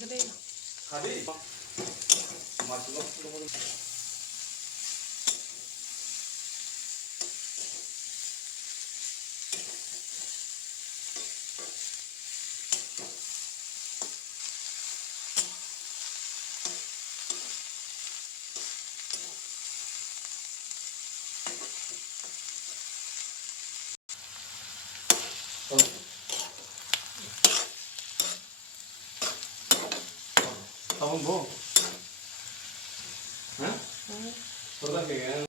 gede. Hadi. Masuk nomor. Abang bo. Hah? Pernah kayak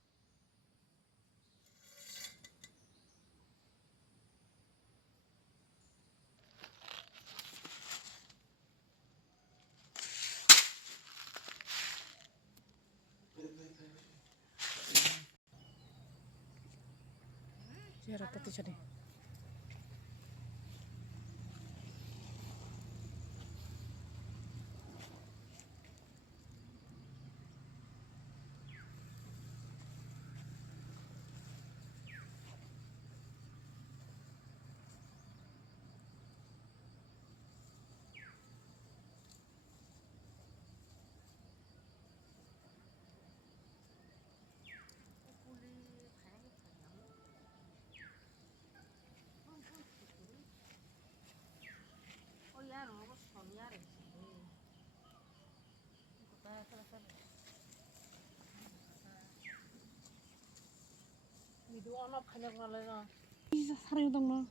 Siapa pati siya nih? Video anak banyak malah. Bisa sering dong no.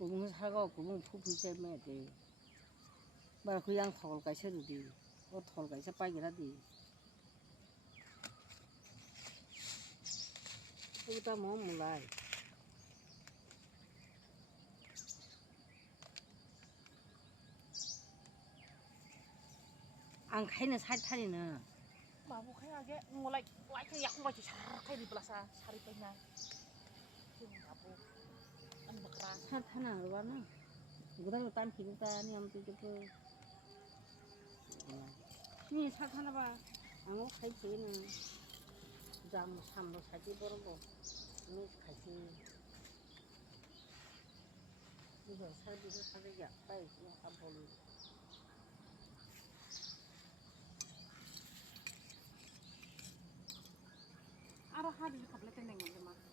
구멍 사과 구멍 푹푹 째매야 돼. 말 그냥 털 가셔도 돼. 털 가셔 빠기라디. 여기다 뭐 몰라. 안 가이는 살탈이는. Mabuk kayak agak mulai kayak aku mau kayak di plaza Saripenya. Sini mabuk. An bakra. 살타나 그러나. 그다음에 딴 기름다니 아무튼 그. 니 살타나 봐. 아무 가이 되는. 잠 삼로 사지 버르고. 니 가시. 이거 살비를 사대기 아빠이 약간 버리. Arah hari kapletin dengan jemaah.